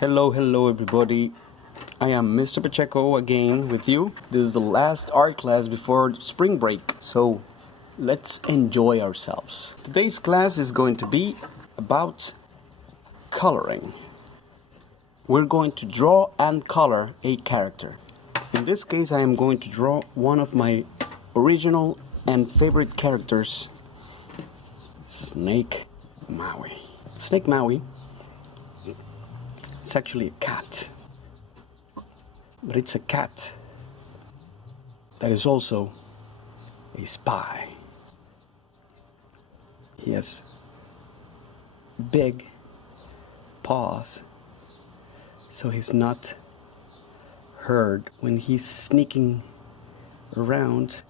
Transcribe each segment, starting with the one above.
Hello everybody. I am Mr. Pacheco again with you. This is the last art class before spring break, so let's enjoy ourselves. Today's class is going to be about coloring. We're going to draw and color a character. In this case, I am going to draw one of my original and favorite characters, Snake Maui. Snake Maui. It's actually a cat, but it's a cat that is also a spy. He has big paws, so he's not heard when he's sneaking around.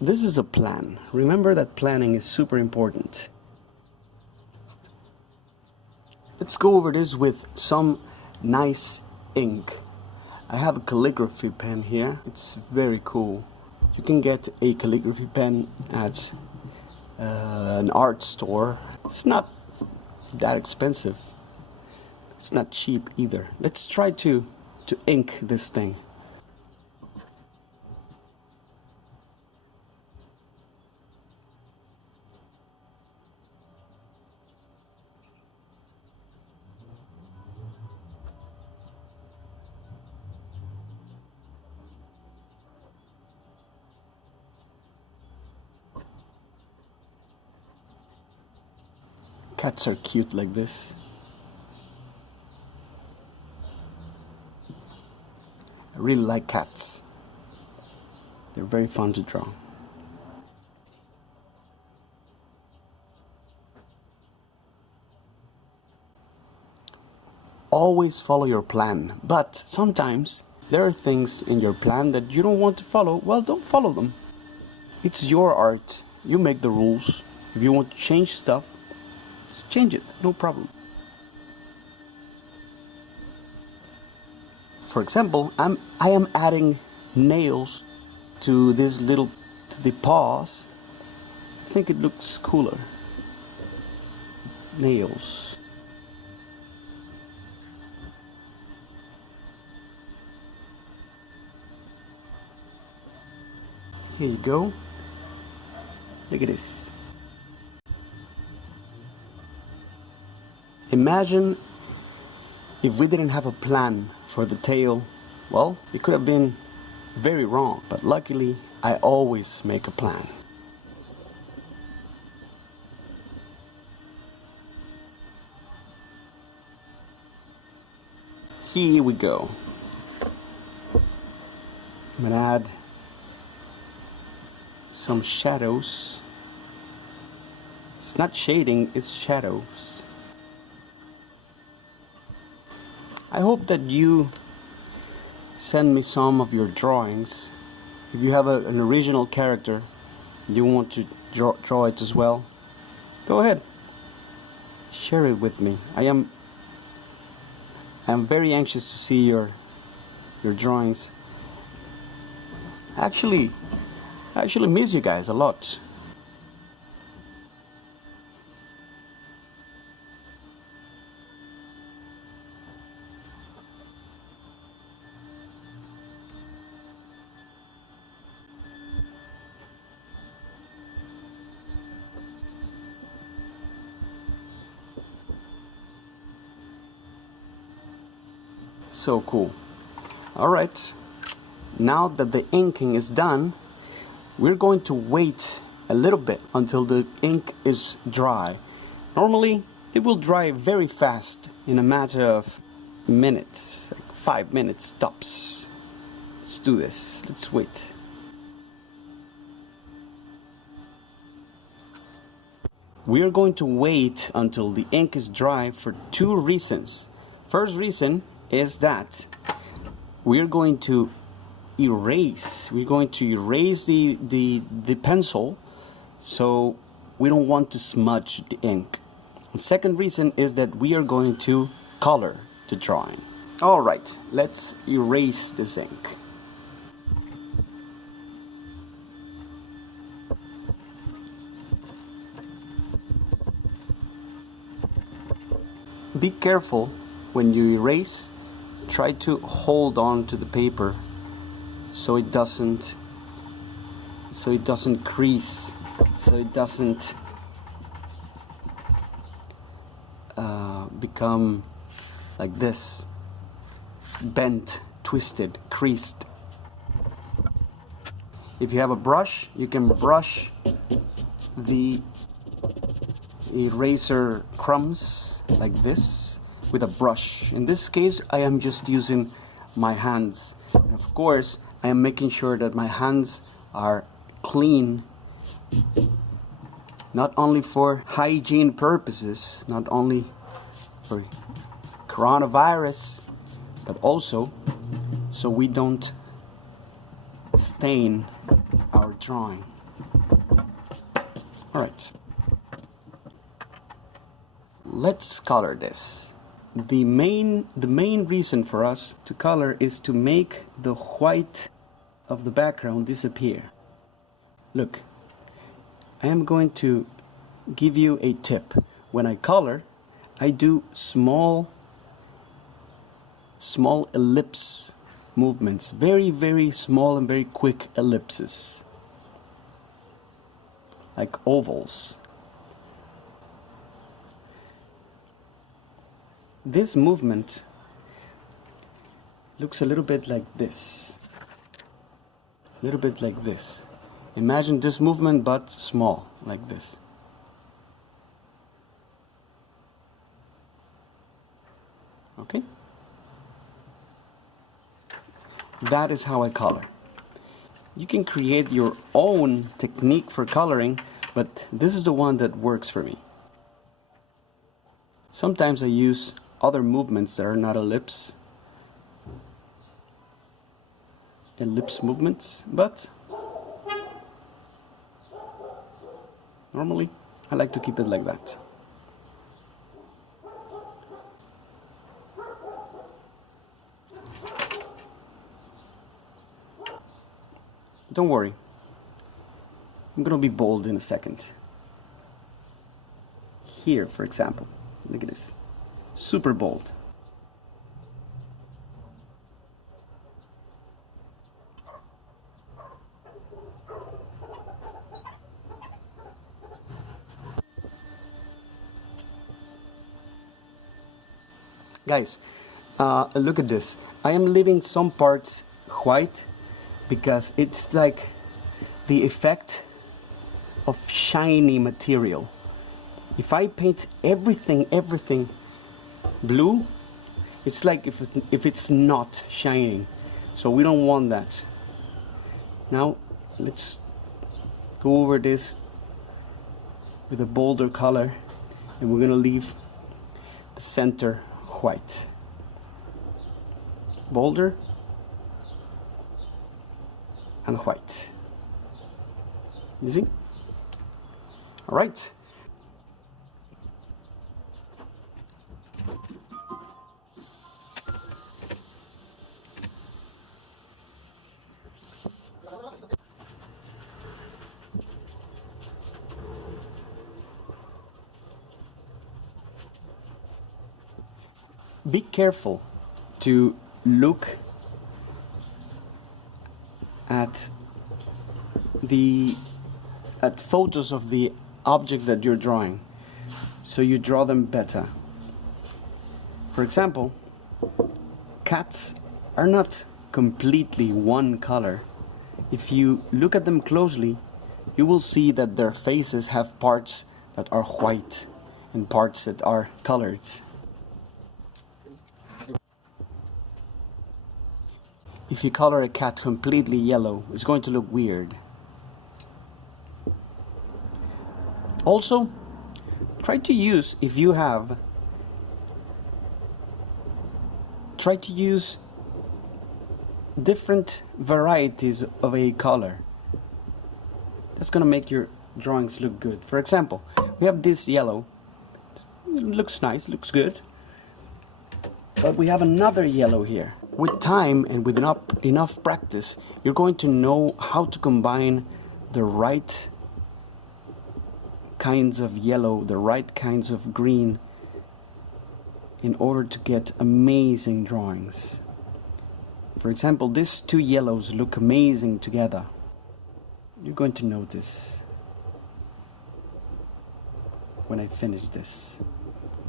This is a plan. Remember that planning is super important. Let's go over this with some nice ink. I have a calligraphy pen here. It's very cool. You can get a calligraphy pen at an art store. It's not that expensive. It's not cheap either. Let's try to ink this thing. Cats are cute like this. I really like cats. They're very fun to draw. Always follow your plan, but sometimes there are things in your plan that you don't want to follow. Well, don't follow them. It's your art. You make the rules. If you want to change stuff, change it, no problem. For example, I am adding nails to the paws. I think it looks cooler. Nails. Here you go. Look at this. Imagine if we didn't have a plan for the tail. Well, it could have been very wrong, but luckily I always make a plan. Here we go. I'm gonna add some shadows. It's not shading, it's shadows. I hope that you send me some of your drawings. If you have an original character and you want to draw it as well, go ahead. Share it with me. I am very anxious to see your drawings. I actually miss you guys a lot. So cool. Alright, now that the inking is done, we're going to wait a little bit until the ink is dry. Normally, it will dry very fast in a matter of minutes, like 5 minutes tops. Let's do this. Let's wait. We are going to wait until the ink is dry for two reasons. First reason is that we're going to erase the pencil, so we don't want to smudge the ink. The second reason is that we are going to color the drawing. Alright, let's erase this ink. be careful when you erase. Try to hold on to the paper so it doesn't crease, so it doesn't become like this, bent, twisted, creased. If you have a brush, you can brush the eraser crumbs like this with a brush. In this case, I am just using my hands. And of course, I am making sure that my hands are clean, not only for hygiene purposes, not only for coronavirus, but also so we don't stain our drawing. All right, let's color this. The main reason for us to color is to make the white of the background disappear. Look, I am going to give you a tip. When I color, I do small ellipse movements, very small and very quick ellipses, like ovals. This movement looks a little bit like this. A little bit like this. Imagine this movement but small, like this. Okay? That is how I color. You can create your own technique for coloring, but this is the one that works for me. Sometimes I use other movements that are not ellipse movements, but normally I like to keep it like that. Don't worry, I'm gonna be bold in a second. Here, for example, look at this, super bold. Guys, look at this. I am leaving some parts white because it's like the effect of shiny material. If I paint everything blue, it's like if it's not shining. So we don't want that. Now let's go over this with a bolder color, and we're gonna leave the center white. Bolder and white. Easy? All right. Be careful to look at photos of the objects that you're drawing, so you draw them better. For example, cats are not completely one color. If you look at them closely, you will see that their faces have parts that are white and parts that are colored. If you color a cat completely yellow, it's going to look weird. Also, try to use different varieties of a color. That's gonna make your drawings look good. For example, we have this yellow. It looks nice, looks good. But we have another yellow here. With time and with enough practice, you're going to know how to combine the right kinds of yellow, the right kinds of green in order to get amazing drawings. For example, these two yellows look amazing together. You're going to notice when I finish this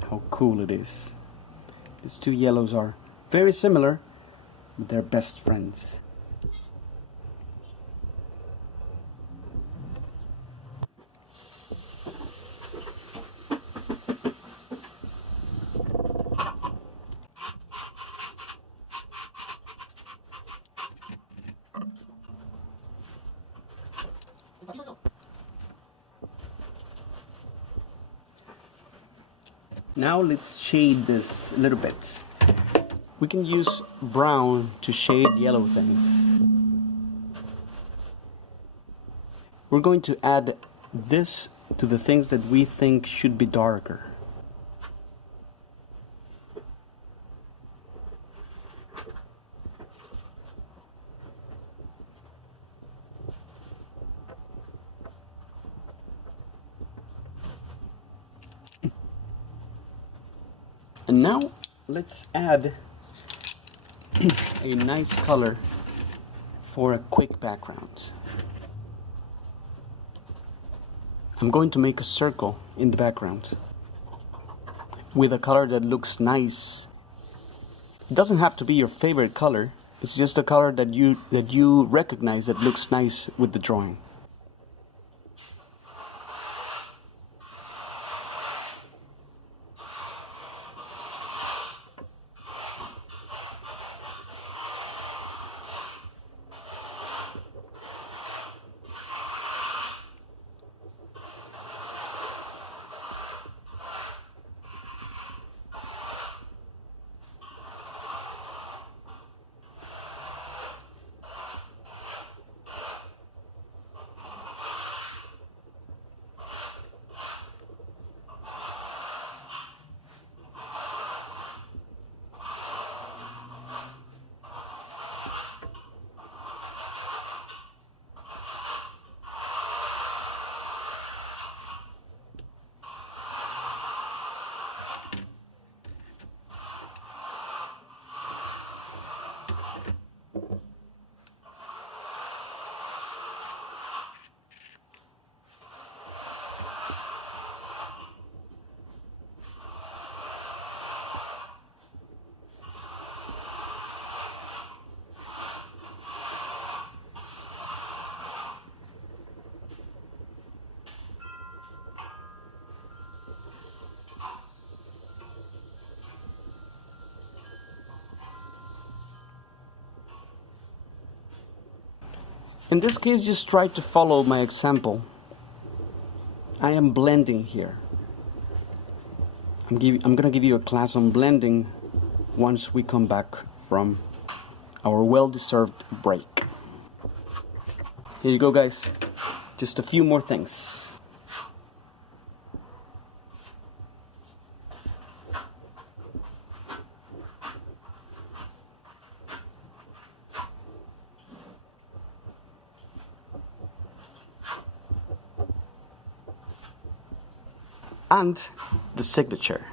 how cool it is. These two yellows are very similar, but they're best friends. Now let's shade this a little bit. We can use brown to shade yellow things. We're going to add this to the things that we think should be darker. And now let's add a nice color for a quick background. I'm going to make a circle in the background with a color that looks nice. It doesn't have to be your favorite color. It's just a color that you recognize that looks nice with the drawing. In this case, just try to follow my example. I am blending here. I'm gonna give you a class on blending once we come back from our well-deserved break. Here you go, guys. Just a few more things. And the signature.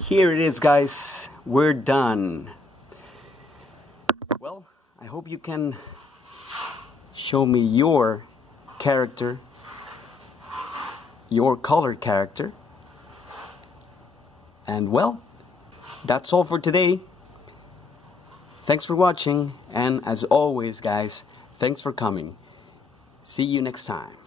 Here it is, guys. We're done. Well, I hope you can show me your character, your colored character. And well, that's all for today. Thanks for watching, and as always, guys, thanks for coming. See you next time.